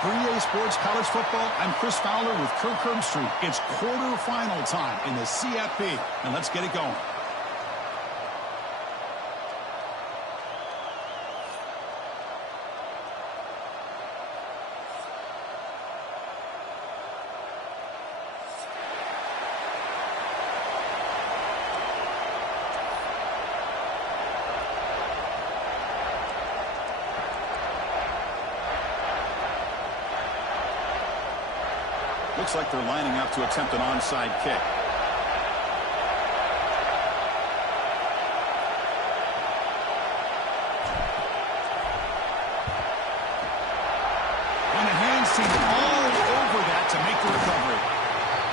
For EA Sports College Football, I'm Chris Fowler with Kirk Herbstreit. It's quarterfinal time in the CFP, and let's get it going. Looks like they're lining up to attempt an onside kick. And the hands seem all over that to make the recovery.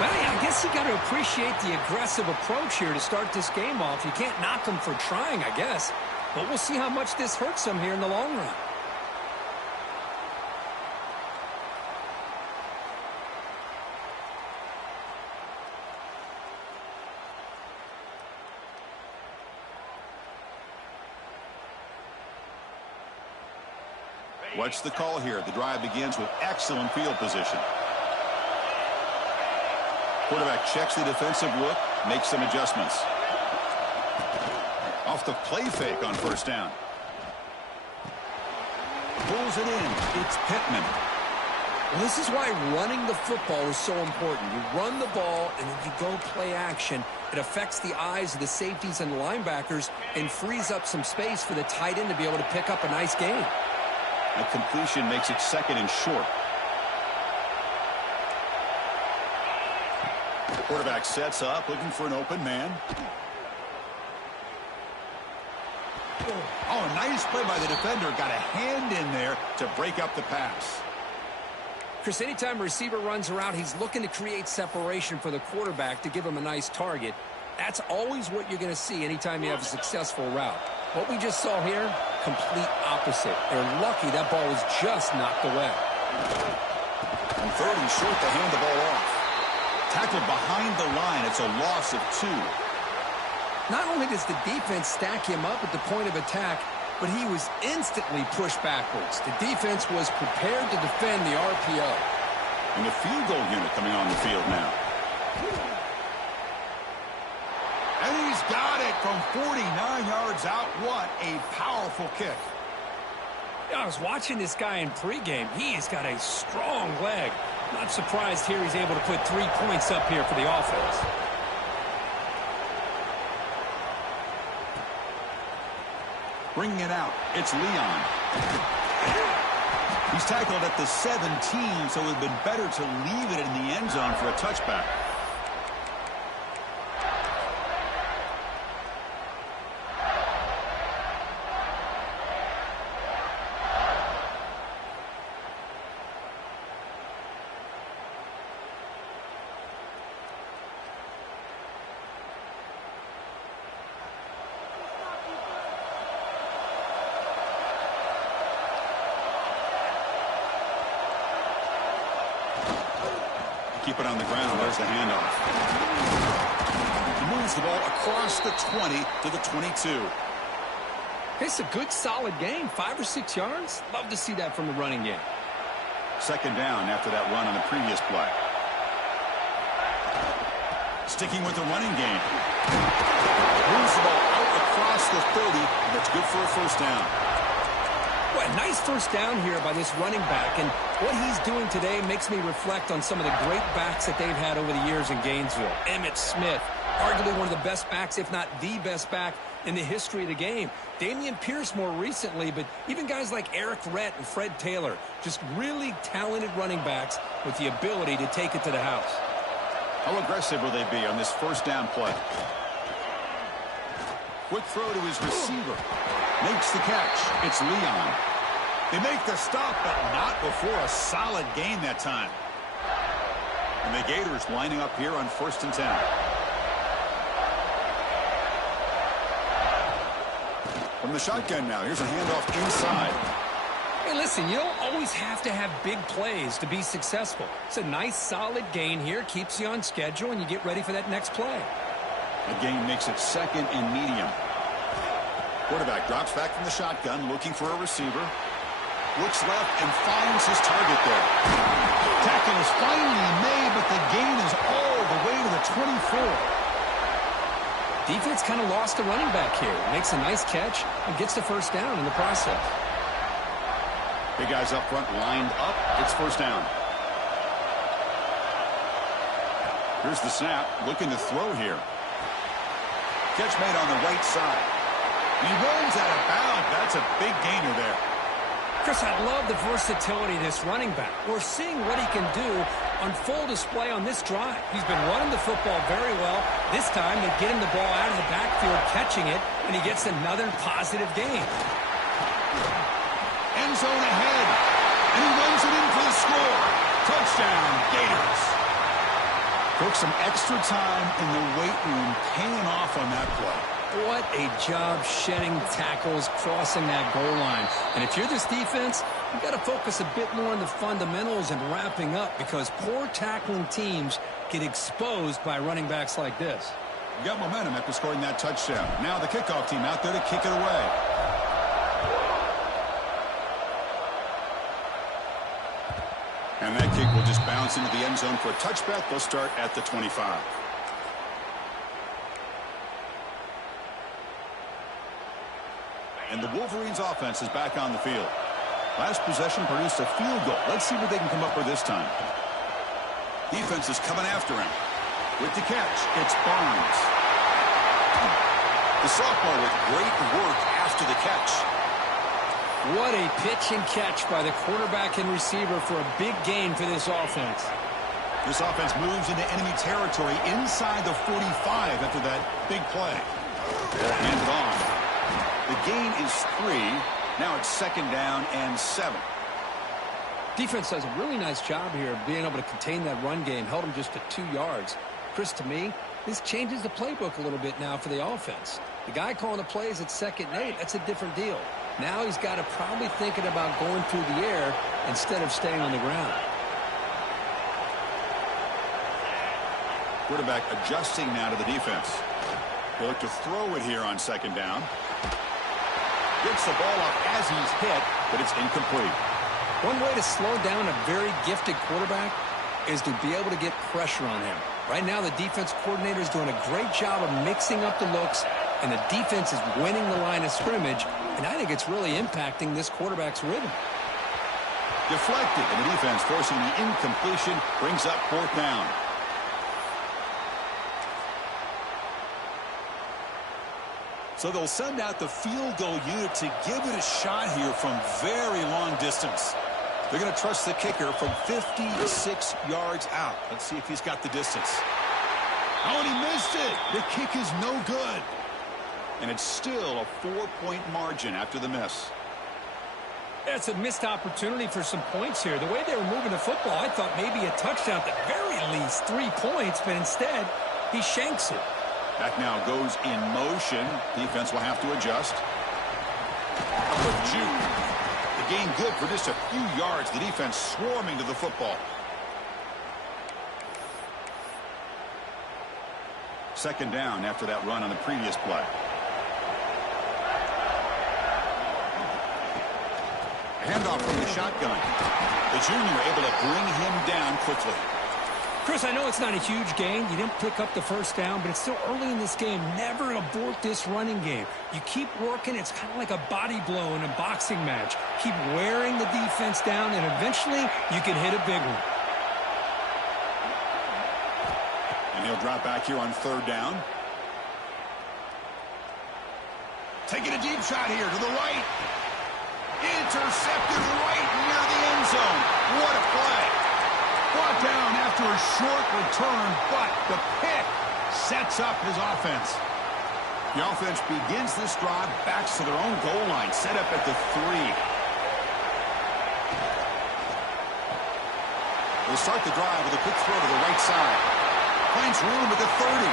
Well, yeah, I guess you got to appreciate the aggressive approach here to start this game off. You can't knock them for trying, I guess. But we'll see how much this hurts them here in the long run. Watch the call here. The drive begins with excellent field position. Quarterback checks the defensive look, makes some adjustments. Off the play fake on first down. Pulls it in. It's Pittman. Well, this is why running the football is so important. You run the ball, and then you go play action. It affects the eyes of the safeties and the linebackers and frees up some space for the tight end to be able to pick up a nice gain. A completion makes it second and short. Quarterback sets up, looking for an open man. Oh, nice play by the defender. Got a hand in there to break up the pass. Chris, anytime a receiver runs around, he's looking to create separation for the quarterback to give him a nice target. That's always what you're going to see anytime you have a successful route. What we just saw here, complete opposite. They're lucky that ball was just knocked away. On third and short, they hand the ball off. Tackled behind the line. It's a loss of 2. Not only does the defense stack him up at the point of attack, but he was instantly pushed backwards. The defense was prepared to defend the RPO. And the field goal unit coming on the field now. And he's got it from 49 yards out. What a powerful kick. I was watching this guy in pregame. He's got a strong leg. Not surprised here he's able to put 3 points up here for the offense. Bringing it out, it's Leon. He's tackled at the 17, so it would have been better to leave it in the end zone for a touchback. Keep it on the ground. There's the handoff. He moves the ball across the 20 to the 22. It's a good, solid game. 5 or 6 yards. Love to see that from the running game. Second down after that run on the previous play. Sticking with the running game. Moves the ball out across the 30. That's good for a first down. Well, nice first down here by this running back, and what he's doing today makes me reflect on some of the great backs that they've had over the years in Gainesville. Emmitt Smith, arguably one of the best backs, if not the best back in the history of the game. Damian Pierce more recently, but even guys like Eric Rhett and Fred Taylor, just really talented running backs with the ability to take it to the house. How aggressive will they be on this first down play? Quick throw to his receiver. Makes the catch. It's Leon. They make the stop, but not before a solid gain that time. And the Gators lining up here on 1st and 10. From the shotgun now, here's a handoff inside. Hey, listen, you don't always have to have big plays to be successful. It's a nice, solid gain here, keeps you on schedule, and you get ready for that next play. The gain makes it second and medium. Quarterback drops back from the shotgun, looking for a receiver. looks left and finds his target there. Tackle is finally made, but the gain is all the way to the 24. Defense kind of lost the running back here. Makes a nice catch and gets the first down in the process. Big guys up front lined up. It's first down. Here's the snap. Looking to throw here. Catch made on the right side. He runs out of bounds. That's a big gainer there. Chris, I love the versatility of this running back. We're seeing what he can do on full display on this drive. He's been running the football very well. This time they get him the ball out of the backfield, catching it, and he gets another positive gain. End zone ahead, and he runs it in for the score. Touchdown, Gators. Took some extra time in the weight room, paying off on that play. What a job shedding tackles, crossing that goal line. And if you're this defense, you've got to focus a bit more on the fundamentals and wrapping up, because poor tackling teams get exposed by running backs like this. You got momentum after scoring that touchdown. Now the kickoff team out there to kick it away. And that kick will just bounce into the end zone for a touchback. They'll start at the 25. And the Wolverines offense is back on the field. Last possession produced a field goal. Let's see what they can come up with this time. Defense is coming after him. With the catch, it's Barnes. The sophomore with great work after the catch. What a pitch and catch by the quarterback and receiver for a big gain for this offense. This offense moves into enemy territory inside the 45 after that big play. Handed off. The gain is 3. Now it's second down and 7. Defense does a really nice job here of being able to contain that run game. Held him just to 2 yards. Chris, to me, this changes the playbook a little bit now for the offense. The guy calling the plays at 2nd and 8, that's a different deal. Now he's got to probably thinking about going through the air instead of staying on the ground. Quarterback adjusting now to the defense. He'll look to throw it here on 2nd down. Gets the ball up as he's hit, but it's incomplete. One way to slow down a very gifted quarterback is to be able to get pressure on him. Right now, the defense coordinator is doing a great job of mixing up the looks, and the defense is winning the line of scrimmage, and I think it's really impacting this quarterback's rhythm. Deflected, and the defense forcing the incompletion, brings up 4th down. So they'll send out the field goal unit to give it a shot here from very long distance. They're going to trust the kicker from 56 yards out. Let's see if he's got the distance. Oh, and he missed it. The kick is no good. And it's still a 4-point margin after the miss. That's a missed opportunity for some points here. The way they were moving the football, I thought maybe a touchdown at the very least, 3 points, but instead he shanks it. Back now goes in motion. Defense will have to adjust. Quick juke. The gain good for just a few yards. The defense swarming to the football. 2nd down after that run on the previous play. Handoff from the shotgun. The junior able to bring him down quickly. Chris, I know it's not a huge gain. You didn't pick up the first down, but it's still early in this game. Never abort this running game. You keep working. It's kind of like a body blow in a boxing match. Keep wearing the defense down, and eventually you can hit a big one. And he'll drop back here on 3rd down. Taking a deep shot here to the right. Intercepted right near the end zone. What a play. Brought down after a short return, but the pick sets up his offense. The offense begins this drive, backs to their own goal line, set up at the 3. They'll start the drive with a quick throw to the right side. Finds room at the 30.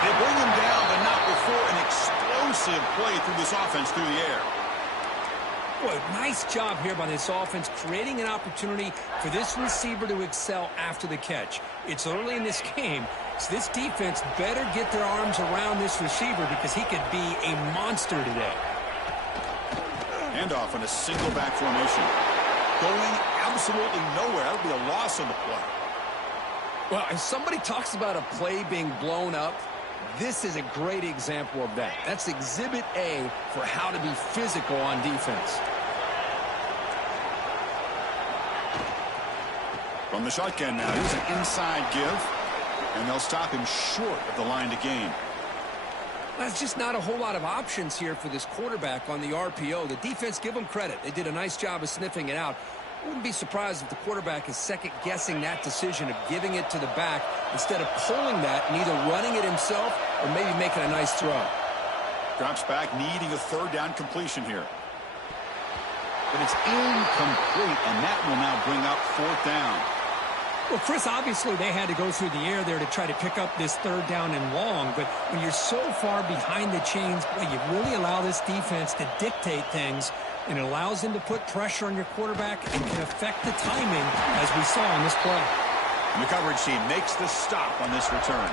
They bring him down, but not before an explosive play through this offense through the air. Boy, nice job here by this offense, creating an opportunity for this receiver to excel after the catch. It's early in this game, so this defense better get their arms around this receiver because he could be a monster today. Handoff on a single back formation. Going absolutely nowhere. That would be a loss on the play. Well, if somebody talks about a play being blown up, this is a great example of that. That's exhibit A for how to be physical on defense. From the shotgun now, here's an inside give, and they'll stop him short of the line to gain. That's just not a whole lot of options here for this quarterback on the RPO. The defense, give them credit. They did a nice job of sniffing it out. I wouldn't be surprised if the quarterback is second-guessing that decision of giving it to the back instead of pulling that and either running it himself or maybe making a nice throw. Drops back, needing a third down completion here. But it's incomplete, and that will now bring up fourth down. Well, Chris, obviously they had to go through the air there to try to pick up this third down and long, but when you're so far behind the chains, boy, you really allow this defense to dictate things, and it allows them to put pressure on your quarterback and can affect the timing, as we saw on this play. And the coverage team makes the stop on this return.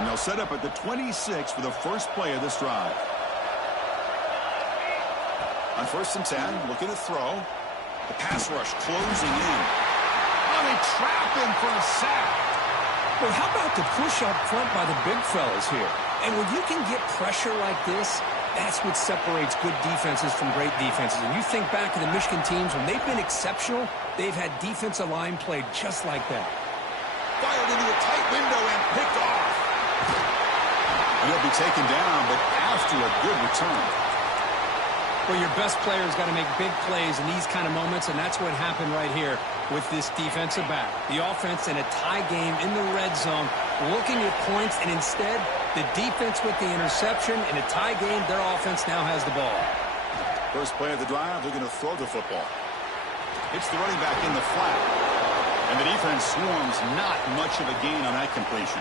And they'll set up at the 26 for the first play of this drive. On 1st and 10, looking to throw. The pass rush closing in. Oh, they trap him for a sack. Well, how about the push up front by the big fellas here? And when you can get pressure like this, that's what separates good defenses from great defenses. And you think back to the Michigan teams, when they've been exceptional, they've had defensive line play just like that. Fired into a tight window and picked off. And he'll be taken down, but after a good return. Well, your best player's got to make big plays in these kind of moments, and that's what happened right here with this defensive back. The offense in a tie game in the red zone, looking at points, and instead, the defense with the interception. In a tie game, their offense now has the ball. First play of the drive, they're going to throw the football. Hits the running back in the flat. And the defense swarms, not much of a gain on that completion.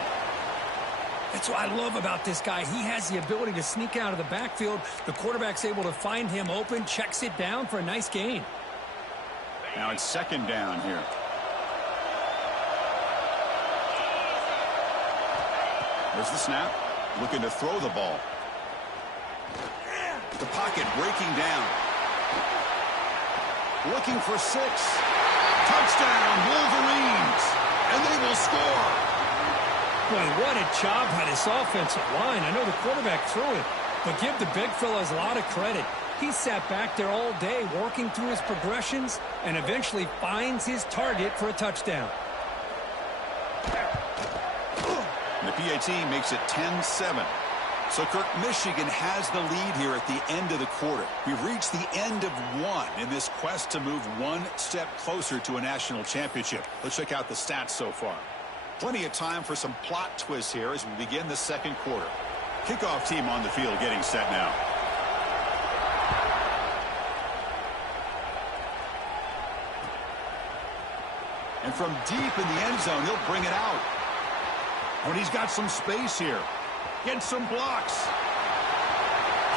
That's what I love about this guy. He has the ability to sneak out of the backfield. The quarterback's able to find him open, checks it down for a nice gain. Now it's second down here. There's the snap. Looking to throw the ball. The pocket breaking down. Looking for 6. Touchdown, Wolverines. And they will score. Boy, what a job by this offensive line. I know the quarterback threw it, but give the big fellas a lot of credit. He sat back there all day working through his progressions and eventually finds his target for a touchdown. And the PAT makes it 10-7. So, Kirk, Michigan has the lead here at the end of the quarter. We've reached the end of one in this quest to move one step closer to a national championship. Let's check out the stats so far. Plenty of time for some plot twists here as we begin the second quarter. Kickoff team on the field getting set now. And from deep in the end zone, he'll bring it out. When he's got some space here. Get some blocks.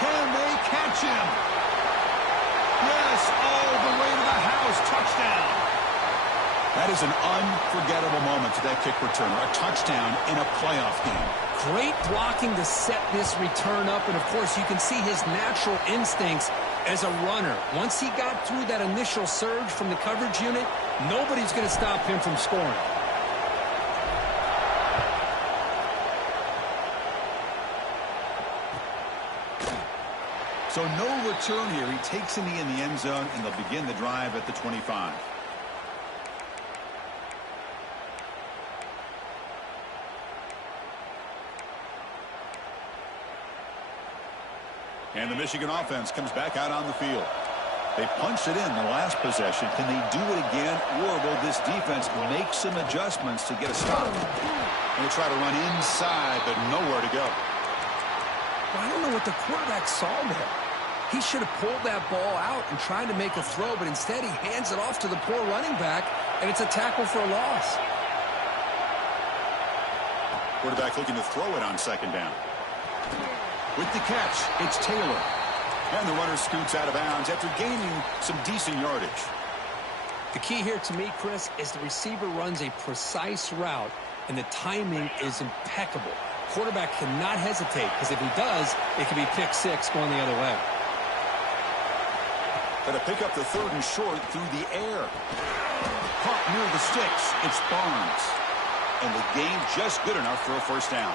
Can they catch him? Yes, all the way to the house. Touchdown. That is an unforgettable moment to that kick returner. A touchdown in a playoff game. Great blocking to set this return up, and of course you can see his natural instincts as a runner. Once he got through that initial surge from the coverage unit, nobody's going to stop him from scoring. So no return here. He takes in the end zone, and they'll begin the drive at the 25. And the Michigan offense comes back out on the field. They punched it in the last possession. Can they do it again, or will this defense make some adjustments to get a stop? And they try to run inside, but nowhere to go. I don't know what the quarterback saw there. He should have pulled that ball out and tried to make a throw, but instead he hands it off to the poor running back, and it's a tackle for a loss. Quarterback looking to throw it on second down. With the catch, it's Taylor. And the runner scoots out of bounds after gaining some decent yardage. The key here to me, Chris, is the receiver runs a precise route, and the timing is impeccable. Quarterback cannot hesitate, because if he does, it could be pick six going the other way. Going to pick up the 3rd and short through the air. Caught near the sticks. It's Barnes. And the game just good enough for a first down.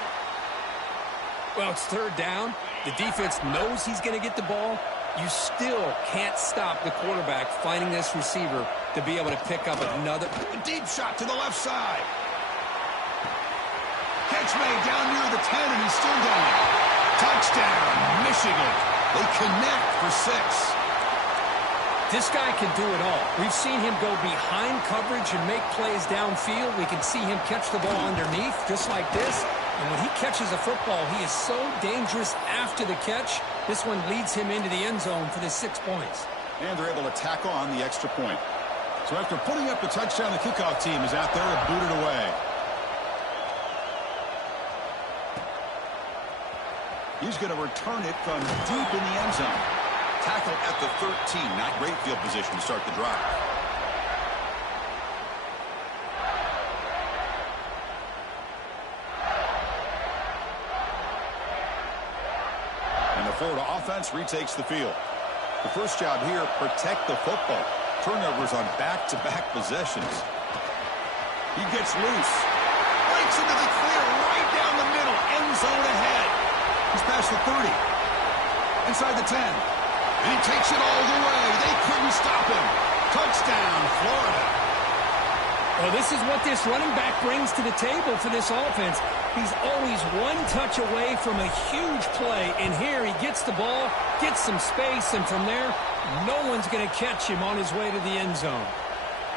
Well, it's 3rd down. The defense knows he's going to get the ball. You still can't stop the quarterback finding this receiver to be able to pick up another. A deep shot to the left side. Catch made down near the 10, and he's still going. Touchdown, Michigan. They connect for 6. This guy can do it all. We've seen him go behind coverage and make plays downfield. We can see him catch the ball underneath, just like this. And when he catches a football, he is so dangerous after the catch. This one leads him into the end zone for the 6 points. And they're able to tack on the extra point. So after putting up the touchdown, the kickoff team is out there to boot it away. He's going to return it from deep in the end zone. Tackle at the 13. Not great field position to start the drive. And the Florida offense retakes the field. The first job here, protect the football. Turnovers on back-to-back possessions. He gets loose. Breaks into the clear right down the middle. End zone ahead. He's past the 30. Inside the 10. And he takes it all the way. They couldn't stop him. Touchdown, Florida. Well, this is what this running back brings to the table for this offense. He's always one touch away from a huge play. And here he gets the ball, gets some space, and from there, no one's going to catch him on his way to the end zone.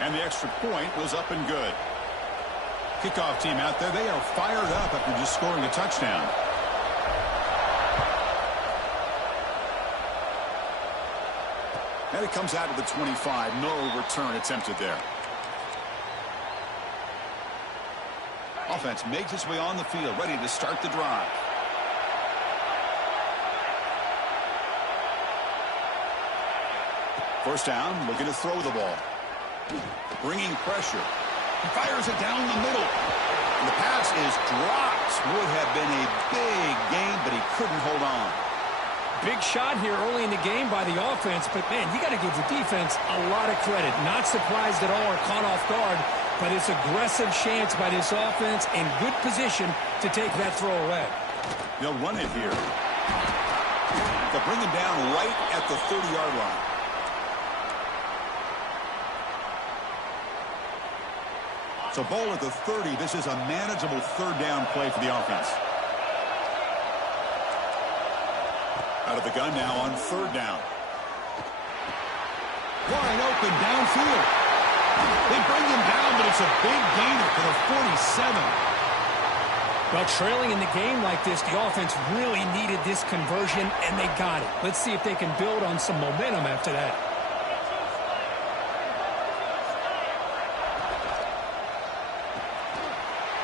And the extra point was up and good. Kickoff team out there, they are fired up after just scoring a touchdown. And it comes out of the 25. No return attempted there. Offense makes its way on the field, ready to start the drive. First down, looking to throw the ball. Bringing pressure. He fires it down the middle. And the pass is dropped. Would have been a big gain, but he couldn't hold on. Big shot here early in the game by the offense, but, man, you got to give the defense a lot of credit. Not surprised at all or caught off guard, but it's aggressive chance by this offense in good position to take that throw away. They'll run it here. They'll bring him down right at the 30-yard line. So ball at the 30. This is a manageable 3rd down play for the offense. Out of the gun now on 3rd down. Wide open downfield. They bring him down, but it's a big gainer for the 47. Well, trailing in the game like this, the offense really needed this conversion, and they got it. Let's see if they can build on some momentum after that.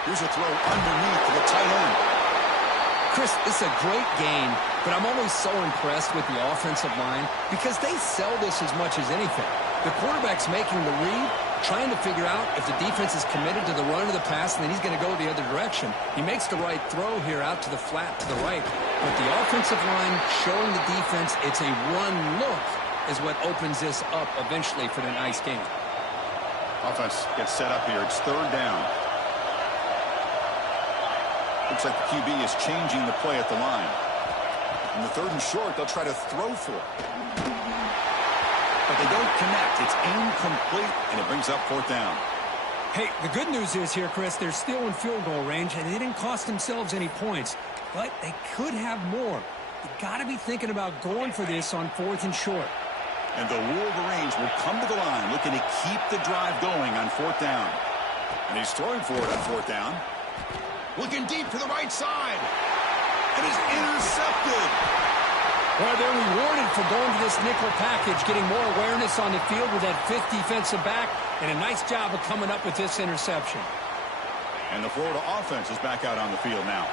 Here's a throw underneath to the tight end. Chris, it's a great game, but I'm always so impressed with the offensive line because they sell this as much as anything. The quarterback's making the read, trying to figure out if the defense is committed to the run or the pass, and then he's going to go the other direction. He makes the right throw here out to the flat to the right, but the offensive line showing the defense it's a run look is what opens this up eventually for the nice game. Offense gets set up here. It's 3rd down. Looks like the QB is changing the play at the line. In the 3rd and short, they'll try to throw for it. But they don't connect. It's incomplete, and it brings up 4th down. Hey, the good news is here, Chris, they're still in field goal range, and they didn't cost themselves any points. But they could have more. You got to be thinking about going for this on 4th and short. And the Wolverines will come to the line looking to keep the drive going on 4th down. And he's throwing for it on 4th down. Looking deep to the right side. It is intercepted. Well, they're rewarded for going to this nickel package, getting more awareness on the field with that 5th defensive back, and a nice job of coming up with this interception. And the Florida offense is back out on the field now.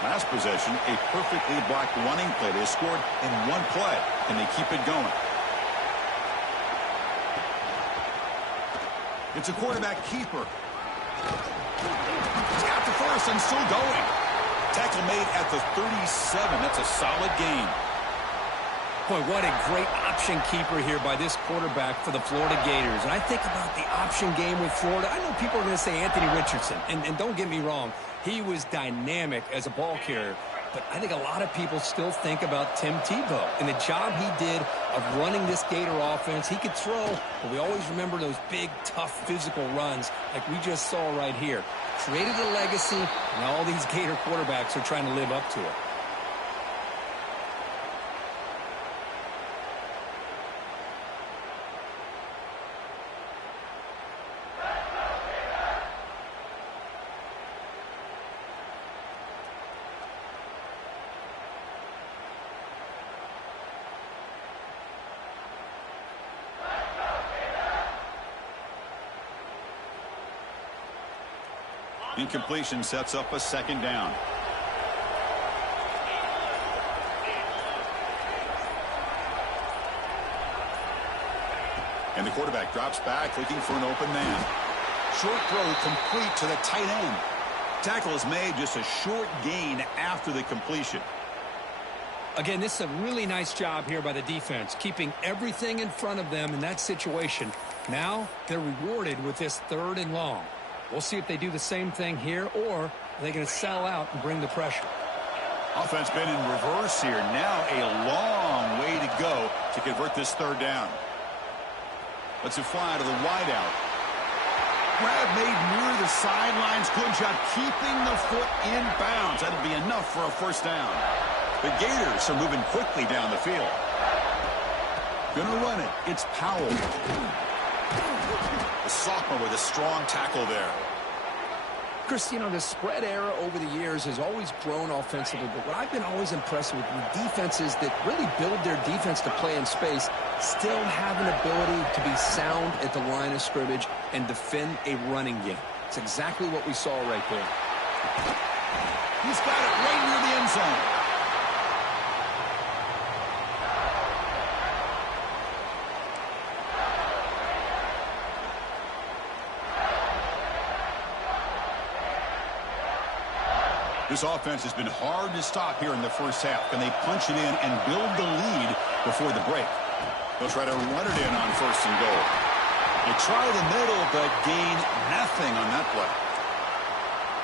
Last possession, a perfectly blocked running play. They scored in one play, and they keep it going. It's a quarterback keeper. He's got the first and still going. Tackle made at the 37. That's a solid gain. Boy, what a great option keeper here by this quarterback for the Florida Gators. And I think about the option game with Florida. I know people are going to say Anthony Richardson. And don't get me wrong, he was dynamic as a ball carrier. But I think a lot of people still think about Tim Tebow and the job he did of running this Gator offense. He could throw, but we always remember those big, tough, physical runs like we just saw right here. Created a legacy, and all these Gator quarterbacks are trying to live up to it. Incompletion sets up a second down. And the quarterback drops back looking for an open man. Short throw complete to the tight end. Tackle is made, just a short gain after the completion. Again, this is a really nice job here by the defense, keeping everything in front of them in that situation. Now they're rewarded with this 3rd and long. We'll see if they do the same thing here, or are they going to sell out and bring the pressure. Offense been in reverse here. Now a long way to go to convert this 3rd down. Let's it fly to the wideout. Grab made near the sidelines. Good job keeping the foot in bounds. That'll be enough for a first down. The Gators are moving quickly down the field. Gonna run it. It's Powell. The sophomore with a strong tackle there. Chris, you know, the spread era over the years has always grown offensively, but what I've been always impressed with defenses that really build their defense to play in space still have an ability to be sound at the line of scrimmage and defend a running game. It's exactly what we saw right there. He's got it right near the end zone. This offense has been hard to stop here in the first half. Can they punch it in and build the lead before the break? They'll try to run it in on 1st and goal. They try the middle, but gain nothing on that play.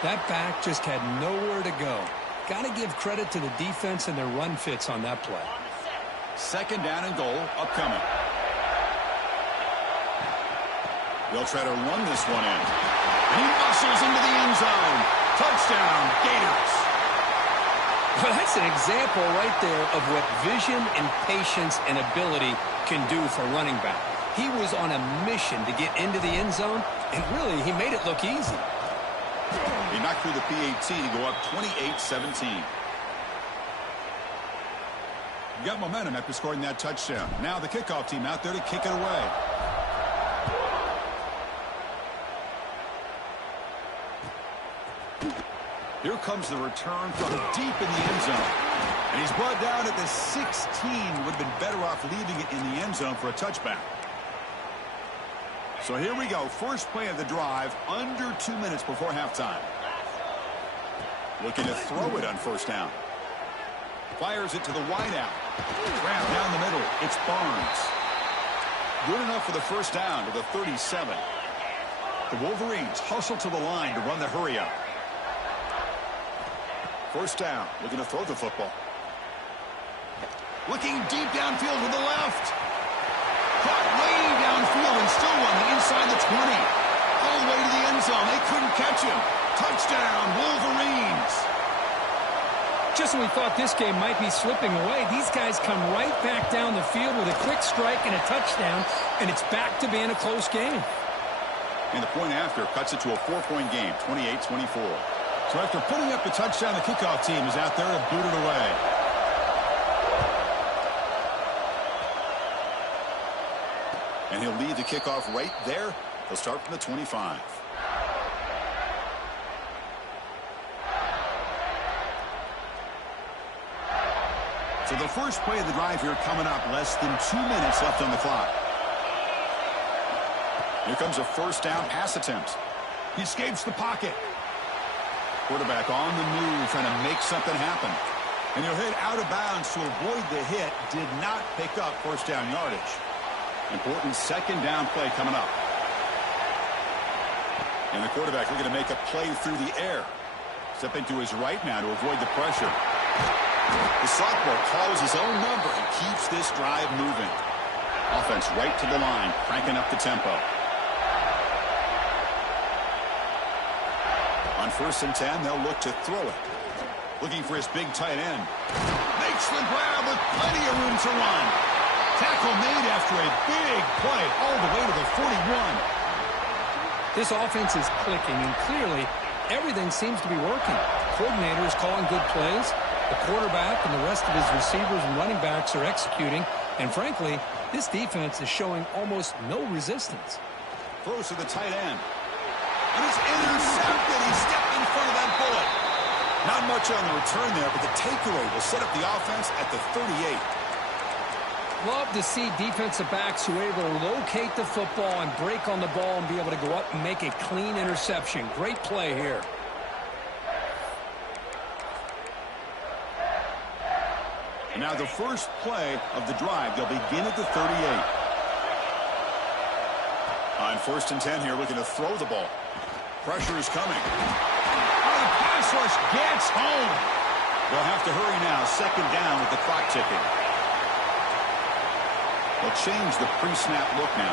That back just had nowhere to go. Got to give credit to the defense and their run fits on that play. 2nd down and goal upcoming. They'll try to run this one in. And he muscles into the end zone. Touchdown, Gators. Well, that's an example right there of what vision and patience and ability can do for running back. He was on a mission to get into the end zone, and really, he made it look easy. He knocked through the PAT to go up 28-17. Got momentum after scoring that touchdown. Now the kickoff team out there to kick it away. Here comes the return from deep in the end zone. And he's brought down at the 16. Would have been better off leaving it in the end zone for a touchback. So here we go. First play of the drive, under 2 minutes before halftime. Looking to throw it on 1st down. Fires it to the wideout. Wrap down the middle. It's Barnes. Good enough for the 1st down to the 37. The Wolverines hustle to the line to run the hurry up. 1st down, looking to throw the football. Looking deep downfield with the left. Caught way downfield and still on the inside the 20. All the way to the end zone. They couldn't catch him. Touchdown, Wolverines. Just when we thought this game might be slipping away, these guys come right back down the field with a quick strike and a touchdown, and it's back to being a close game. And the point after cuts it to a 4-point game, 28-24. So after putting up the touchdown, the kickoff team is out there to boot it away. And he'll lead the kickoff right there. They'll start from the 25. So the first play of the drive here coming up. Less than 2 minutes left on the clock. Here comes a first down pass attempt. He escapes the pocket. Quarterback on the move, trying to make something happen. And he'll hit out of bounds to avoid the hit. Did not pick up first down yardage. Important second down play coming up. And the quarterback looking to make a play through the air. Stepping to his right now to avoid the pressure. The sophomore calls his own number and keeps this drive moving. Offense right to the line, cranking up the tempo. On 1st and 10, they'll look to throw it. Looking for his big tight end. Makes the grab with plenty of room to run. Tackle made after a big play all the way to the 41. This offense is clicking, and clearly everything seems to be working. The coordinator is calling good plays. The quarterback and the rest of his receivers and running backs are executing. And frankly, this defense is showing almost no resistance. Throws to the tight end. And it's intercepted. He stepped in front of that bullet. Not much on the return there, but the takeaway will set up the offense at the 38. Love to see defensive backs who are able to locate the football and break on the ball and be able to go up and make a clean interception. Great play here. And now the first play of the drive. They'll begin at the 38. On 1st and 10 here, looking to throw the ball. Pressure is coming. Oh, the pass rush gets home. They'll have to hurry now. Second down with the clock ticking. They'll change the pre-snap look now.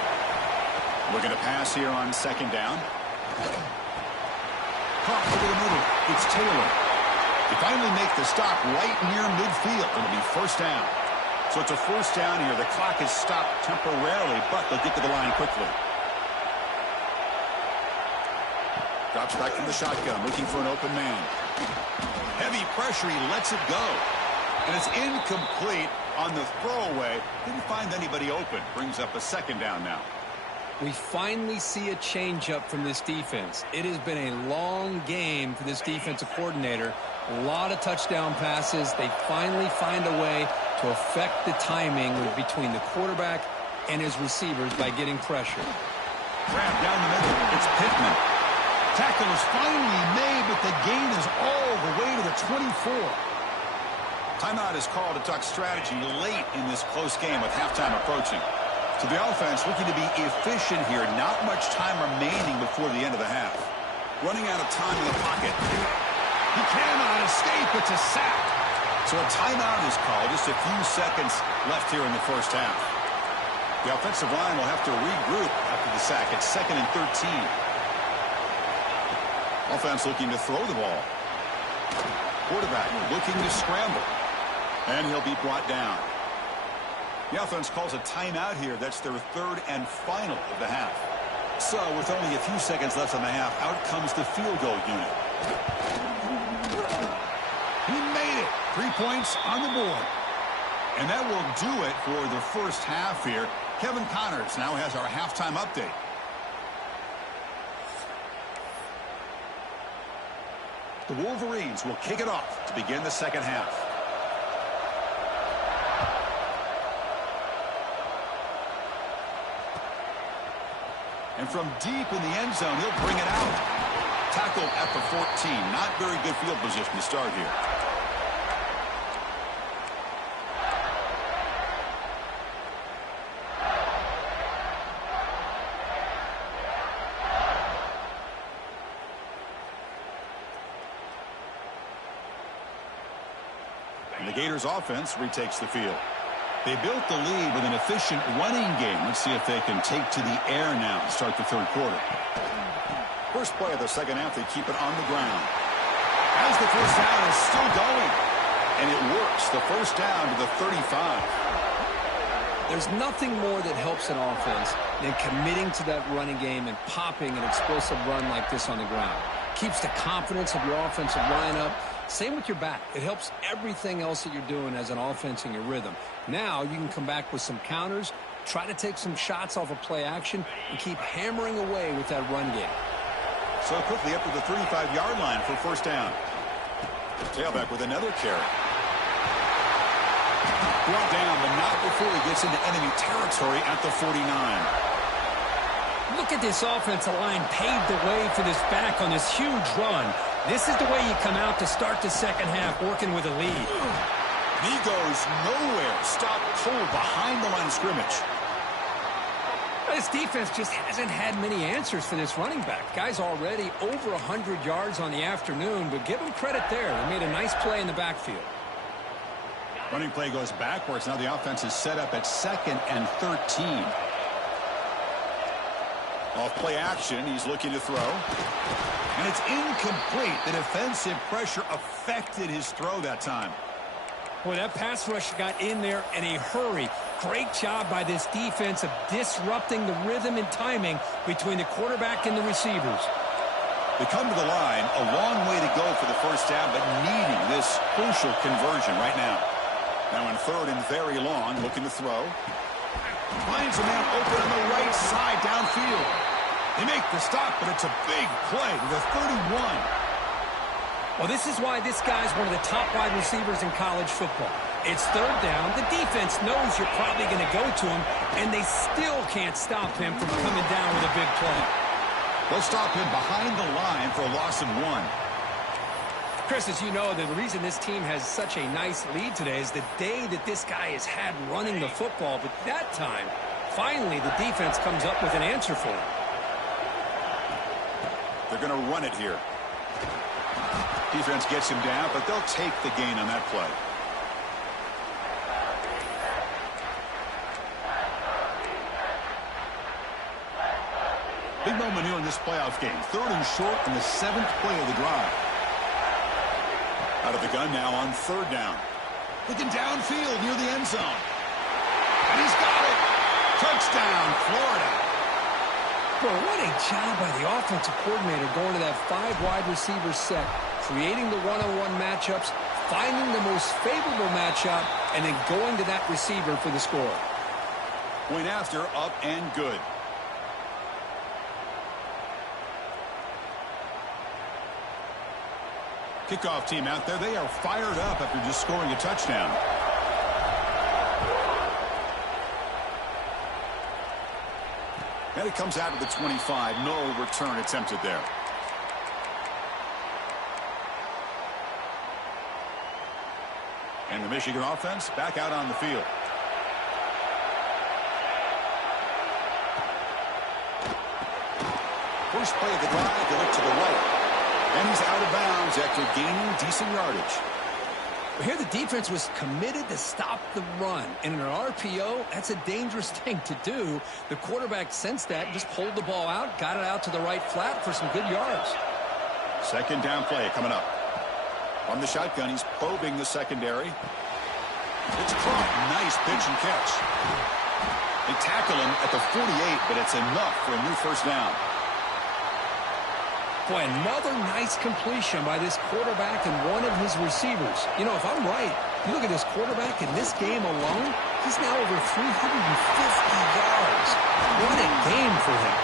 Looking to pass here on 2nd down. Caught over the middle. It's Taylor. They finally make the stop right near midfield. It'll be 1st down. So it's a 1st down here. The clock is stopped temporarily, but they'll get to the line quickly. Drops back from the shotgun, looking for an open man. Heavy pressure, he lets it go. And it's incomplete on the throwaway. Didn't find anybody open. Brings up a 2nd down now. We finally see a change-up from this defense. It has been a long game for this defensive coordinator. A lot of touchdown passes. They finally find a way to affect the timing between the quarterback and his receivers by getting pressure. Grab down the middle. It's Pittman. Tackle is finally made, but the gain is all the way to the 24. Timeout is called to talk strategy late in this close game with halftime approaching. So the offense looking to be efficient here. Not much time remaining before the end of the half. Running out of time in the pocket. He cannot escape. It's a sack. So a timeout is called. Just a few seconds left here in the first half. The offensive line will have to regroup after the sack. It's 2nd and 13. Offense looking to throw the ball. Quarterback looking to scramble. And he'll be brought down. The offense calls a timeout here. That's their 3rd and final of the half. So with only a few seconds left in the half, out comes the field goal unit. He made it. 3 points on the board. And that will do it for the first half here. Kevin Connors now has our halftime update. The Wolverines will kick it off to begin the second half. And from deep in the end zone, he'll bring it out. Tackled at the 14. Not very good field position to start here. And the Gators offense retakes the field. They built the lead with an efficient running game. Let's see if they can take to the air now to start the 3rd quarter. First play of the second half, they keep it on the ground. As the first down is still going. And it works. The first down to the 35. There's nothing more that helps an offense than committing to that running game and popping an explosive run like this on the ground. Keeps the confidence of your offensive lineup. Same with your back. It helps everything else that you're doing as an offense in your rhythm. Now you can come back with some counters, try to take some shots off of play action, and keep hammering away with that run game. So quickly up to the 35-yard line for first down. Tailback with another carry. Brought down, but not before he gets into enemy territory at the 49. Look at this offensive line paved the way for this back on this huge run. This is the way you come out to start the second half, working with a lead. He goes nowhere. Stop cold behind the line of scrimmage. This defense just hasn't had many answers for this running back. Guy's already over 100 yards on the afternoon, but give him credit there. They made a nice play in the backfield. Running play goes backwards. Now the offense is set up at 2nd and 13. Off play action. He's looking to throw. And it's incomplete. The defensive pressure affected his throw that time. Boy, that pass rush got in there in a hurry. Great job by this defense of disrupting the rhythm and timing between the quarterback and the receivers. They come to the line, a long way to go for the first down, but needing this crucial conversion right now. Now in 3rd and very long, looking to throw. Finds a man open on the right side downfield. They make the stop, but it's a big play to the 31. Well, this is why this guy's one of the top wide receivers in college football. It's 3rd down. The defense knows you're probably going to go to him, and they still can't stop him from coming down with a big play. They'll stop him behind the line for a loss of 1. Chris, as you know, the reason this team has such a nice lead today is the day that this guy has had running the football. But that time, finally, the defense comes up with an answer for him. They're going to run it here. Defense gets him down, but they'll take the gain on that play. Big moment here in this playoff game. 3rd and short in the 7th play of the drive. Out of the gun now on 3rd down. Looking downfield near the end zone. And he's got it. Touchdown, Florida. Boy, what a job by the offensive coordinator going to that 5 wide receiver set, creating the one-on-one matchups, finding the most favorable matchup, and then going to that receiver for the score. Point after, up and good. Kickoff team out there. They are fired up after just scoring a touchdown. And it comes out of the 25. No return attempted there. And the Michigan offense back out on the field. First play of the drive, they look to the right. And he's out of bounds after gaining decent yardage. Here the defense was committed to stop the run. And in an RPO, that's a dangerous thing to do. The quarterback sensed that, just pulled the ball out, got it out to the right flat for some good yards. 2nd down play coming up. From the shotgun, he's probing the secondary. It's caught. Nice pitch and catch. They tackle him at the 48, but it's enough for a new first down. Boy, another nice completion by this quarterback and one of his receivers. You know, if I'm right, you look at this quarterback in this game alone, he's now over 350 yards. What a game for him.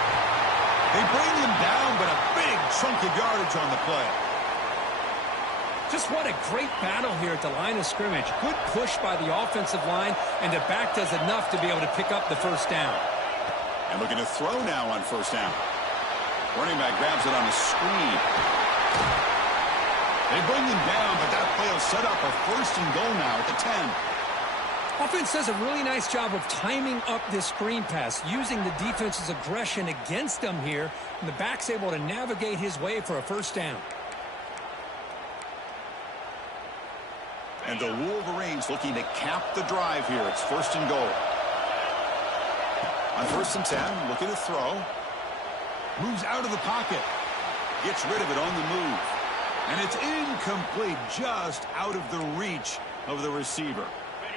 They bring him down, but a big chunk of yardage on the play. Just what a great battle here at the line of scrimmage. Good push by the offensive line, and the back does enough to be able to pick up the first down. And looking to throw now on first down. Running back grabs it on the screen. They bring him down, but that play will set up a 1st and goal now at the 10. Offense does a really nice job of timing up this screen pass, using the defense's aggression against them here, and the back's able to navigate his way for a first down. And the Wolverines looking to cap the drive here. It's 1st and goal. On 1st and 10, looking to throw. Moves out of the pocket. Gets rid of it on the move. And it's incomplete, just out of the reach of the receiver.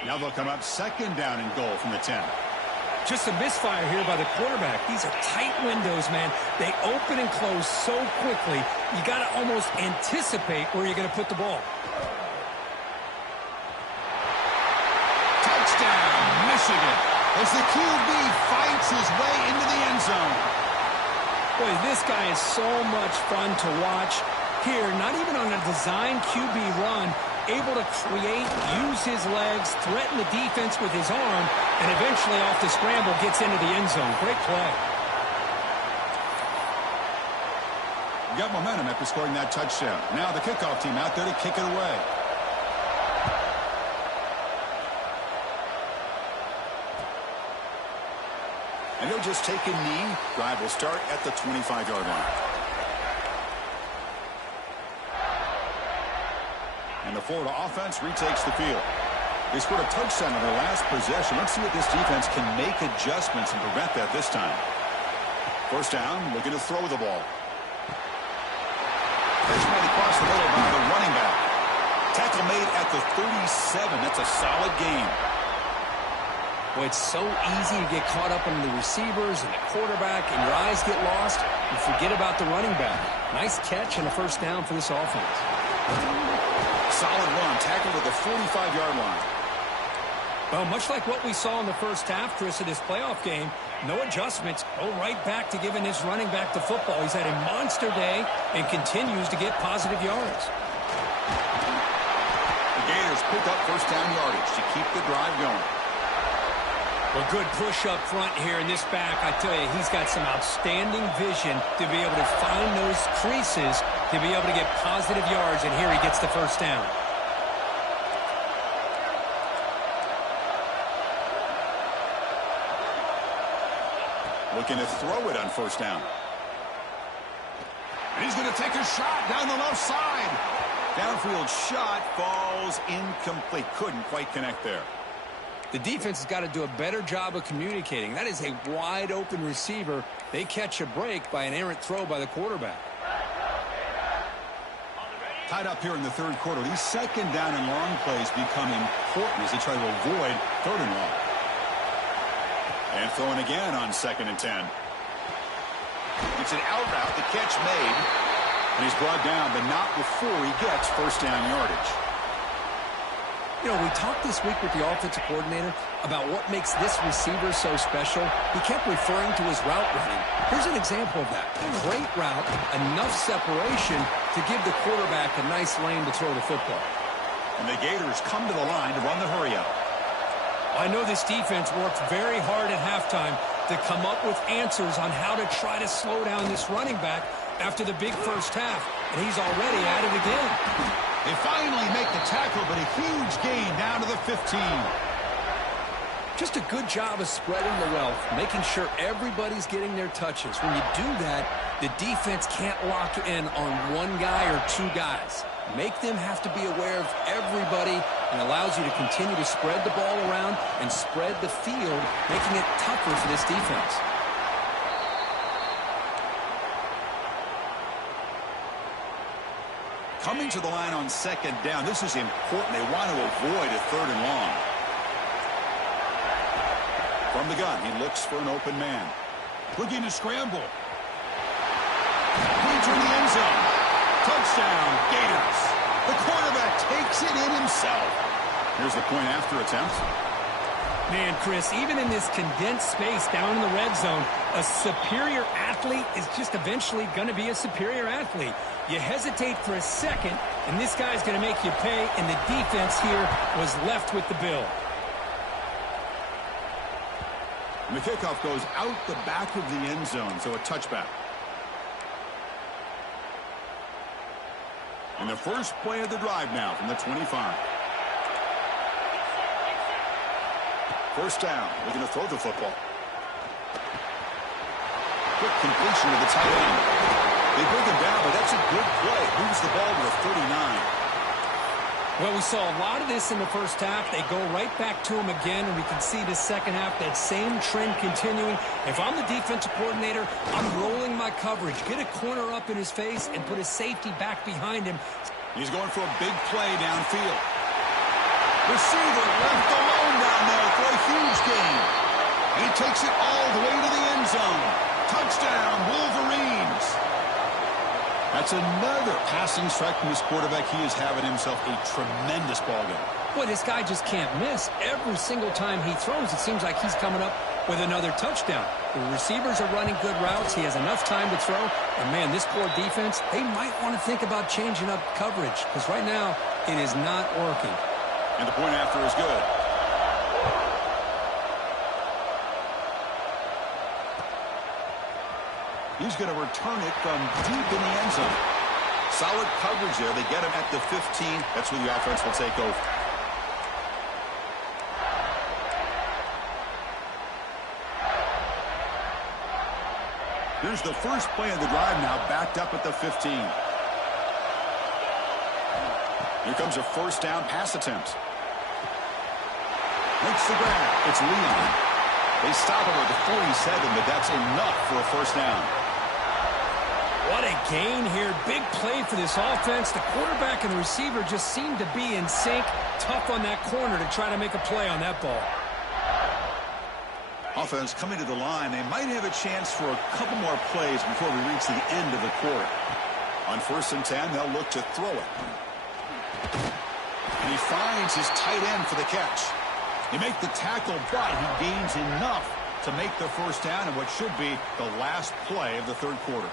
Now they'll come up 2nd down and goal from the 10. Just a misfire here by the quarterback. These are tight windows, man. They open and close so quickly, you got to almost anticipate where you're going to put the ball. Touchdown, Michigan, as the QB fights his way into the end zone. Boy, this guy is so much fun to watch. Here, not even on a design QB run, able to create, use his legs, threaten the defense with his arm, and eventually off the scramble gets into the end zone. Great play. Got momentum after scoring that touchdown. Now the kickoff team out there to kick it away. And he'll just take a knee. Drive will start at the 25-yard line. And the Florida offense retakes the field. They scored a touchdown in their last possession. Let's see if this defense can make adjustments and prevent that this time. First down, looking to throw the ball. Pitch made across the middle by the running back. Tackle made at the 37. That's a solid gain. Well, it's so easy to get caught up in the receivers and the quarterback, and your eyes get lost. You forget about the running back. Nice catch and a first down for this offense. Solid run, tackled at the 45-yard line. Well, much like what we saw in the first half, Chris, of this playoff game, no adjustments. Go right back to giving his running back the football. He's had a monster day and continues to get positive yards. The Gators pick up first down yardage to keep the drive going. Well, good push up front here in this back. I tell you, he's got some outstanding vision to be able to find those creases to be able to get positive yards, and here he gets the first down. Looking to throw it on first down. And he's going to take a shot down the left side. Downfield shot falls incomplete. Couldn't quite connect there. The defense has got to do a better job of communicating. That is a wide-open receiver. They catch a break by an errant throw by the quarterback. Tied up here in the third quarter. These second down and long plays become important as they try to avoid third and long. And throwing again on 2nd and 10. It's an out route. The catch made. And he's brought down, but not before he gets first down yardage. You know, we talked this week with the offensive coordinator about what makes this receiver so special. He kept referring to his route running. Here's an example of that. Great route, enough separation to give the quarterback a nice lane to throw the football. And the Gators come to the line to run the hurry up. I know this defense worked very hard at halftime to come up with answers on how to try to slow down this running back after the big first half, and he's already at it again. They finally make the tackle, but a huge gain down to the 15. Just a good job of spreading the wealth, making sure everybody's getting their touches. When you do that, the defense can't lock in on one guy or two guys. Make them have to be aware of everybody, and allows you to continue to spread the ball around and spread the field, making it tougher for this defense. Coming to the line on second down. This is important. They want to avoid a third and long. From the gun, he looks for an open man. Looking to scramble. Into the end zone. Touchdown, Gators. The quarterback takes it in himself. Here's the point after attempt. Man, Chris, even in this condensed space down in the red zone, a superior athlete is just eventually going to be a superior athlete. You hesitate for a second, and this guy's going to make you pay, and the defense here was left with the bill. And the kickoff goes out the back of the end zone, so a touchback. And the first play of the drive now from the 25. First down, looking to throw the football. Quick completion to the tight end. They bring him down, but that's a good play. Moves the ball to the 39. Well, we saw a lot of this in the first half. They go right back to him again, and we can see the second half, that same trend continuing. If I'm the defensive coordinator, I'm rolling my coverage. Get a corner up in his face and put a safety back behind him. He's going for a big play downfield. Receiver left alone down there for a huge gain. And he takes it all the way to the end zone. Touchdown, Wolverines. That's another passing strike from this quarterback. He is having himself a tremendous ball game. Boy, this guy just can't miss. Every single time he throws, it seems like he's coming up with another touchdown. The receivers are running good routes. He has enough time to throw. And, man, this core defense, they might want to think about changing up coverage, because right now it is not working. And the point after is good. He's going to return it from deep in the end zone. Solid coverage there. They get him at the 15. That's where the offense will take over. Here's the first play of the drive now, backed up at the 15. Here comes a first down pass attempt. Makes the grab. It's Leon. They stop him at the 47, but that's enough for a first down. What a gain here. Big play for this offense. The quarterback and the receiver just seem to be in sync. Tough on that corner to try to make a play on that ball. Offense coming to the line. They might have a chance for a couple more plays before we reach the end of the quarter. On 1st and 10, they'll look to throw it. And he finds his tight end for the catch. They make the tackle, but he gains enough to make the first down in what should be the last play of the third quarter.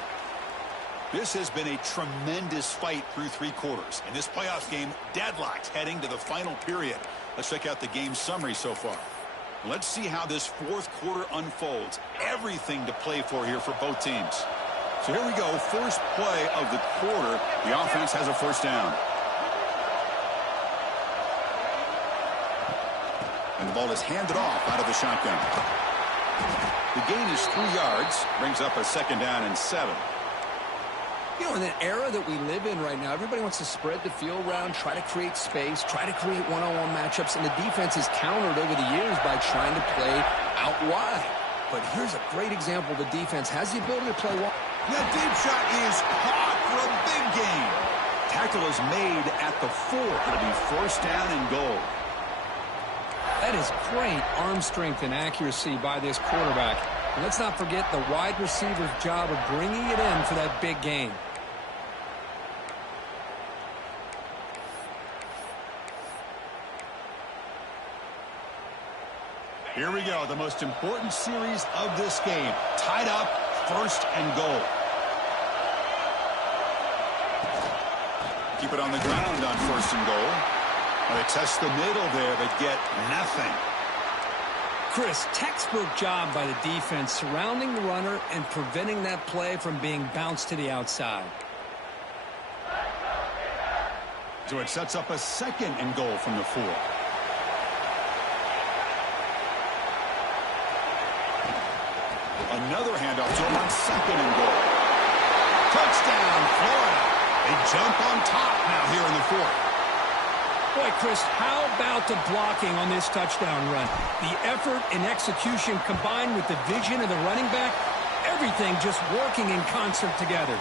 This has been a tremendous fight through 3 quarters. In this playoff game, deadlocked heading to the final period. Let's check out the game summary so far. Let's see how this 4th quarter unfolds. Everything to play for here for both teams. So here we go. First play of the quarter. The offense has a first down. And the ball is handed off out of the shotgun. The gain is 3 yards. Brings up a 2nd down and 7. You know, in an era that we live in right now, everybody wants to spread the field around, try to create space, try to create one-on-one matchups, and the defense is countered over the years by trying to play out wide. But here's a great example. The defense has the ability to play wide. That deep shot is caught for a big gain. Tackle is made at the 4. It'll be first down and goal. That is great arm strength and accuracy by this quarterback. And let's not forget the wide receiver's job of bringing it in for that big gain. Here we go, the most important series of this game. Tied up, 1st and goal. Keep it on the ground on 1st and goal. Well, they test the middle there, but get nothing. Chris, textbook job by the defense surrounding the runner and preventing that play from being bounced to the outside. So it sets up a 2nd and goal from the 4. Another handoff to him on 2nd and goal. Touchdown, Florida. They jump on top now here in the 4th. Boy, Chris, how about the blocking on this touchdown run? The effort and execution combined with the vision of the running back, everything just working in concert together.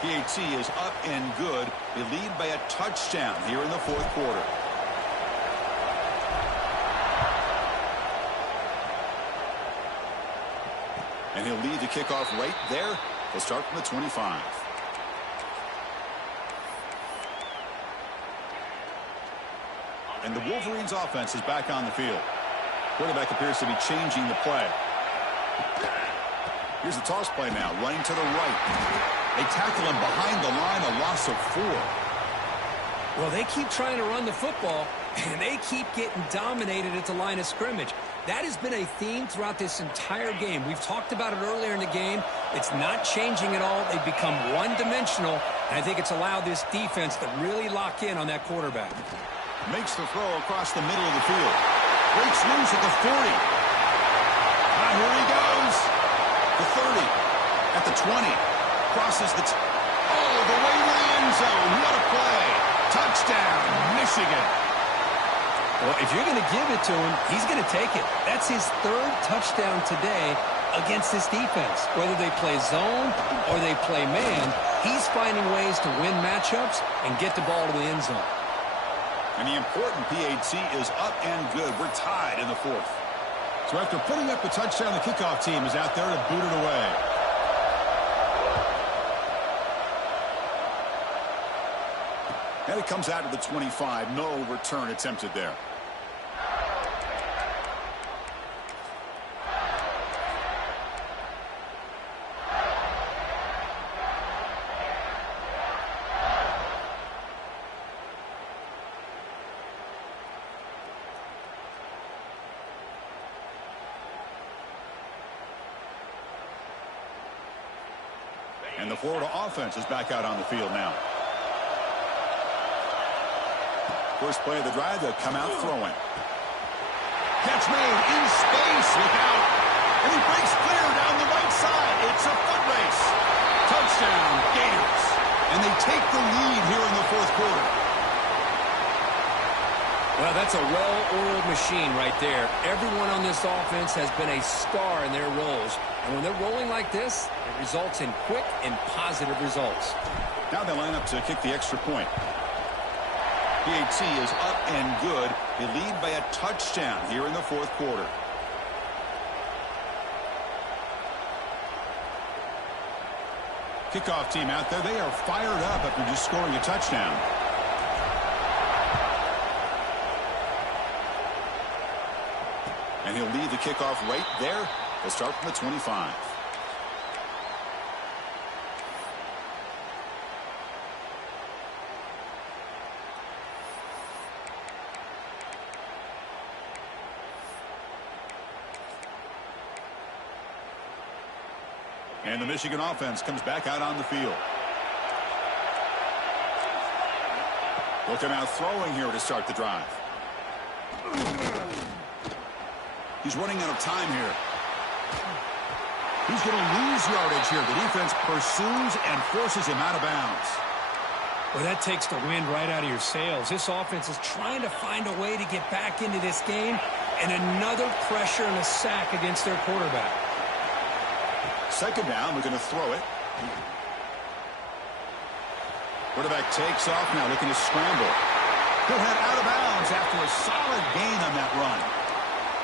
PAT is up and good. They lead by a touchdown here in the 4th quarter. And he'll lead the kickoff right there. He'll start from the 25. And the Wolverines' offense is back on the field. Quarterback appears to be changing the play. Here's the toss play now, running to the right. They tackle him behind the line, a loss of 4. Well, they keep trying to run the football, and they keep getting dominated at the line of scrimmage. That has been a theme throughout this entire game. We've talked about it earlier in the game. It's not changing at all. They've become one-dimensional, and I think it's allowed this defense to really lock in on that quarterback. Makes the throw across the middle of the field. Breaks loose at the 40. Now here he goes. The 30. At the 20. Crosses the... the way to the end zone. What a play. Touchdown, Michigan. Well, if you're going to give it to him, he's going to take it. That's his 3rd touchdown today against this defense. Whether they play zone or they play man, he's finding ways to win matchups and get the ball to the end zone. And the important PAT is up and good. We're tied in the 4th. So after putting up a touchdown, the kickoff team is out there to boot it away. And it comes out to the 25. No return attempted there. And the Florida offense is back out on the field now. First play of the drive, they'll come out throwing. Catch made in space. Look out. And he breaks clear down the right side. It's a foot race. Touchdown, Gators. And they take the lead here in the fourth quarter. Well, that's a well-oiled machine right there. Everyone on this offense has been a star in their roles. And when they're rolling like this, it results in quick and positive results. Now they line up to kick the extra point. PAT is up and good. They lead by a touchdown here in the fourth quarter. Kickoff team out there. They are fired up after just scoring a touchdown. And he'll lead the kickoff right there. They'll start from the 25. And the Michigan offense comes back out on the field. They'll come out throwing here to start the drive. He's running out of time here. He's going to lose yardage here. The defense pursues and forces him out of bounds. Well, that takes the wind right out of your sails. This offense is trying to find a way to get back into this game, and another pressure and a sack against their quarterback. Second down, we're going to throw it. Quarterback takes off now, looking to scramble. He'll head out of bounds after a solid gain on that run.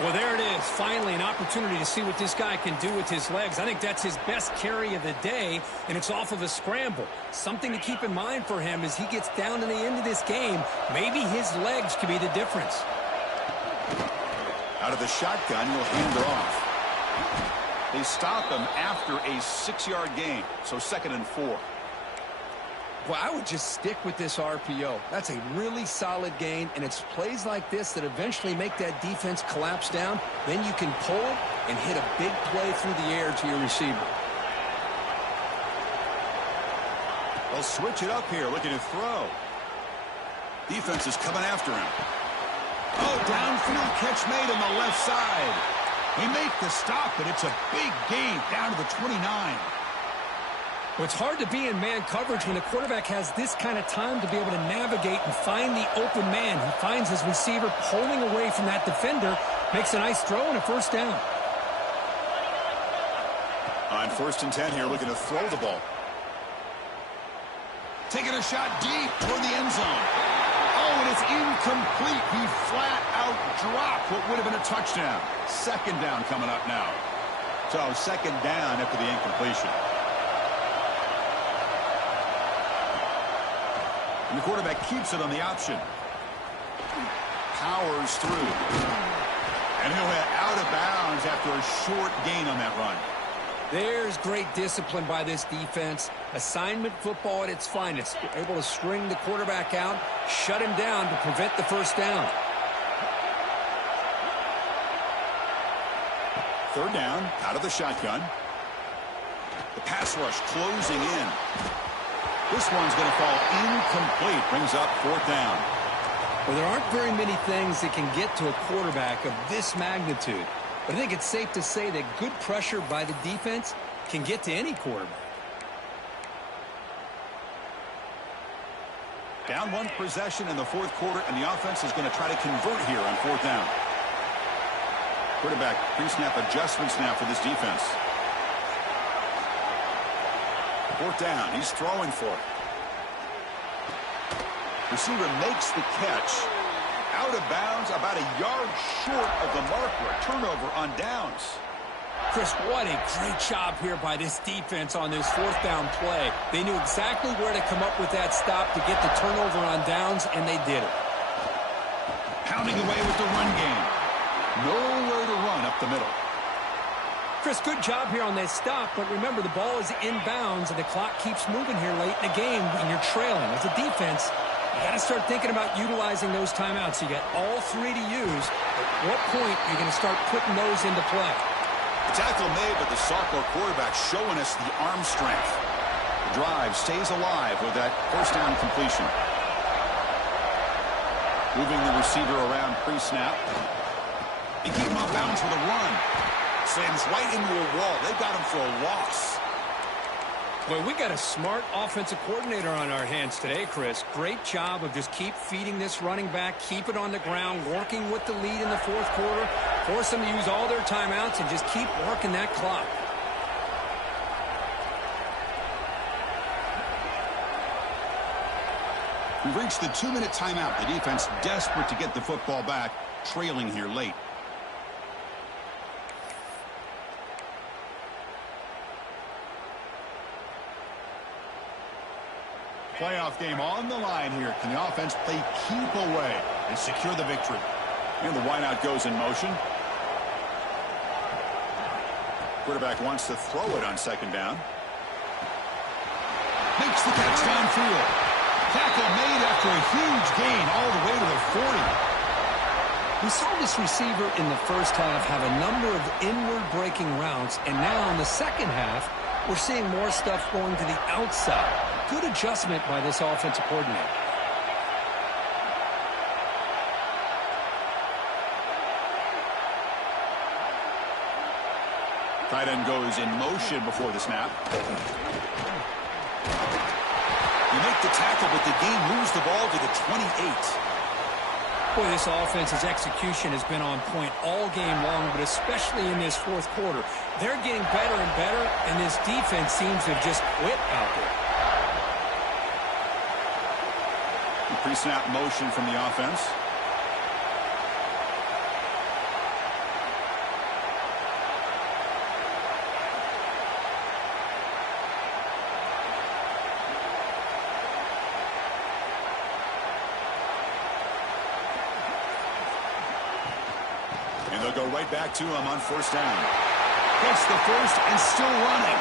Well, there it is. Finally, an opportunity to see what this guy can do with his legs. I think that's his best carry of the day, and it's off of a scramble. Something to keep in mind for him as he gets down to the end of this game. Maybe his legs could be the difference. Out of the shotgun, he'll hand it off. They stop him after a 6-yard gain, so 2nd and 4. Well, I would just stick with this RPO. That's a really solid gain, and it's plays like this that eventually make that defense collapse down. Then you can pull it and hit a big play through the air to your receiver. They'll switch it up here, looking to throw. Defense is coming after him. Oh, downfield catch made on the left side. They make the stop, but it's a big gain down to the 29. Well, it's hard to be in man coverage when the quarterback has this kind of time to be able to navigate and find the open man. He finds his receiver pulling away from that defender, makes a nice throw and a first down. On 1st and 10 here, looking to throw the ball. Taking a shot deep toward the end zone. Oh, and it's incomplete. He flat out dropped what would have been a touchdown. 2nd down coming up now. So 2nd down after the incompletion. And the quarterback keeps it on the option. Powers through. And he'll head out of bounds after a short gain on that run. There's great discipline by this defense. Assignment football at its finest. They're able to string the quarterback out, shut him down to prevent the first down. 3rd down, out of the shotgun. The pass rush closing in. This one's going to fall incomplete. Brings up 4th down. Well, there aren't very many things that can get to a quarterback of this magnitude. But I think it's safe to say that good pressure by the defense can get to any quarterback. Down 1 possession in the 4th quarter, and the offense is going to try to convert here on 4th down. Quarterback pre-snap adjustments now for this defense. 4th down, he's throwing for it. Receiver makes the catch. Out of bounds, about a yard short of the marker. A turnover on downs. Chris, what a great job here by this defense on this 4th down play. They knew exactly where to come up with that stop to get the turnover on downs, and they did it. Pounding away with the run game. Nowhere to run up the middle. Chris, good job here on that stop, but remember, the ball is inbounds, and the clock keeps moving here late in the game when you're trailing. As a defense, you got to start thinking about utilizing those timeouts. You got all 3 to use. At what point are you going to start putting those into play? The tackle made, but the sophomore quarterback showing us the arm strength. Drive stays alive with that first down completion. Moving the receiver around pre-snap. They keep him off bounds with a run. Slams right into a wall. They've got him for a loss. Well, we got a smart offensive coordinator on our hands today, Chris. Great job of just keep feeding this running back, keep it on the ground, working with the lead in the fourth quarter, force them to use all their timeouts, and just keep working that clock. We've reached the 2-minute timeout. The defense desperate to get the football back, trailing here late. Playoff game on the line here. Can the offense play keep away and secure the victory? And the wideout goes in motion. Quarterback wants to throw it on second down. Makes the catch downfield. Tackle made after a huge gain all the way to the 40. We saw this receiver in the first half have a number of inward breaking routes, and now in the second half, we're seeing more stuff going to the outside. Good adjustment by this offensive coordinator. Tight end goes in motion before the snap. You make the tackle, but the game moves the ball to the 28. Boy, this offense's execution has been on point all game long, but especially in this fourth quarter. They're getting better and better, and this defense seems to have just quit out there. Pre-snap motion from the offense. And they'll go right back to him on first down. Gets the first and still running.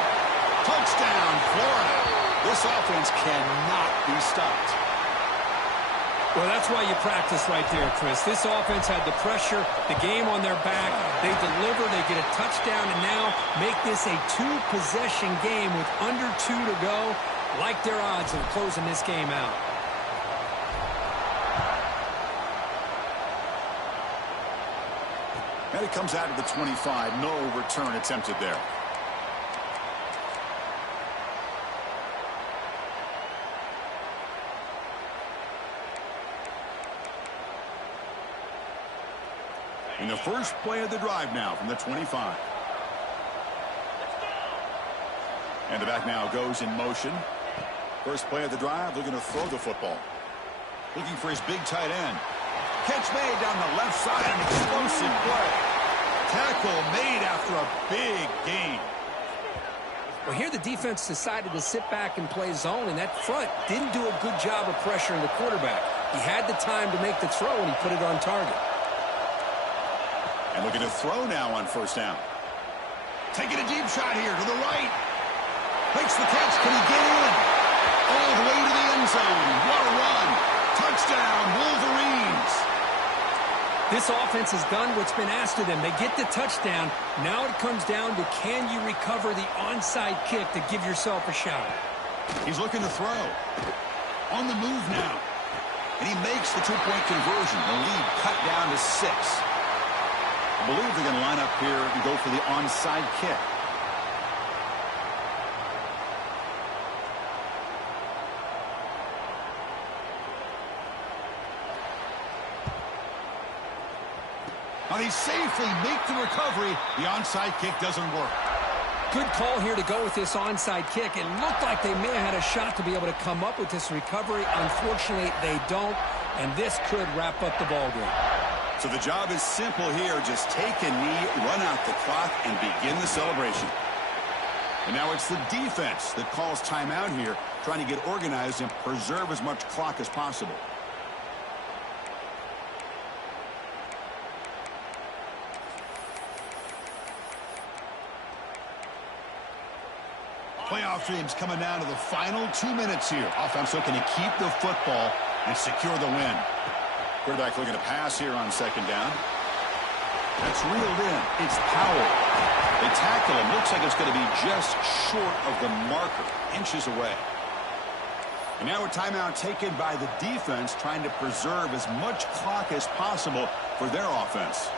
Touchdown, Florida. This offense cannot be stopped. Well, that's why you practice right there, Chris. This offense had the pressure, the game on their back. They deliver, they get a touchdown, and now make this a two-possession game with under 2 to go. Like their odds of closing this game out. And it comes out of the 25. No return attempted there. In the first play of the drive now from the 25. And the back now goes in motion. First play of the drive, looking to throw the football. Looking for his big tight end. Catch made down the left side, an explosive play. Tackle made after a big gain. Well, here the defense decided to sit back and play zone, and that front didn't do a good job of pressuring the quarterback. He had the time to make the throw, and he put it on target. And looking to throw now on first down. Taking a deep shot here to the right. Makes the catch. Can he get in? All the way to the end zone. What a run. Touchdown, Wolverines. This offense has done what's been asked of them. They get the touchdown. Now it comes down to can you recover the onside kick to give yourself a shot. He's looking to throw. On the move now. And he makes the two-point conversion. The lead cut down to 6. I believe they're going to line up here and go for the onside kick. Now they safely make the recovery. The onside kick doesn't work. Good call here to go with this onside kick. It looked like they may have had a shot to be able to come up with this recovery. Unfortunately, they don't, and this could wrap up the ball game. So the job is simple here. Just take a knee, run out the clock, and begin the celebration. And now it's the defense that calls timeout here, trying to get organized and preserve as much clock as possible. Playoff dreams coming down to the final 2 minutes here. Offense looking to keep the football and secure the win. Quarterback looking to pass here on second down. That's reeled in. It's Powell. They tackle him. Looks like it's going to be just short of the marker, inches away. And now a timeout taken by the defense, trying to preserve as much clock as possible for their offense.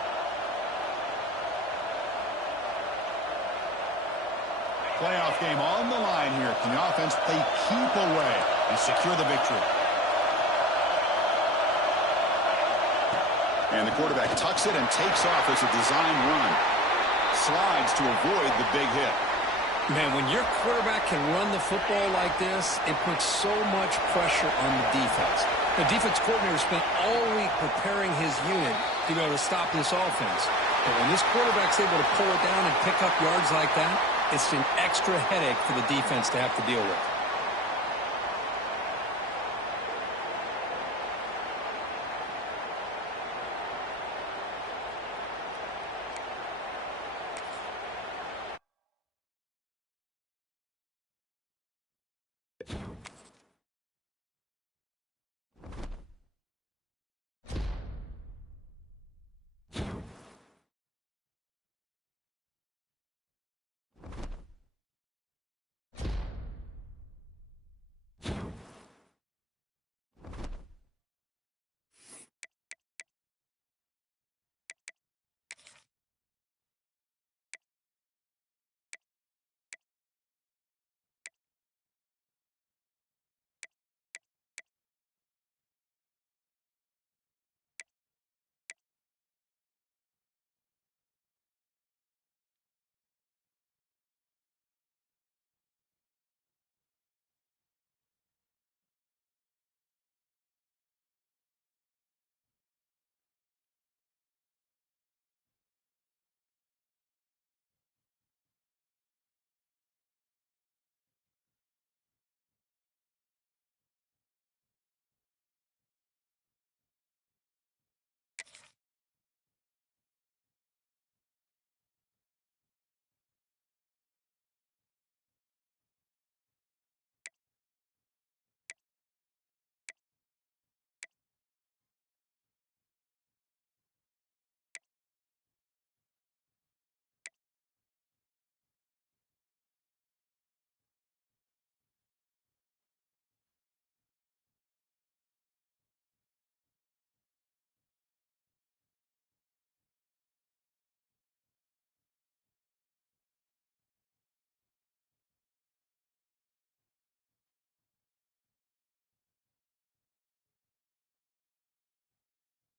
Playoff game on the line here. Can the offense play keep away and secure the victory? And the quarterback tucks it and takes off as a design run. Slides to avoid the big hit. Man, when your quarterback can run the football like this, it puts so much pressure on the defense. The defense coordinator spent all week preparing his unit to be able to stop this offense. But when this quarterback's able to pull it down and pick up yards like that, it's an extra headache for the defense to have to deal with.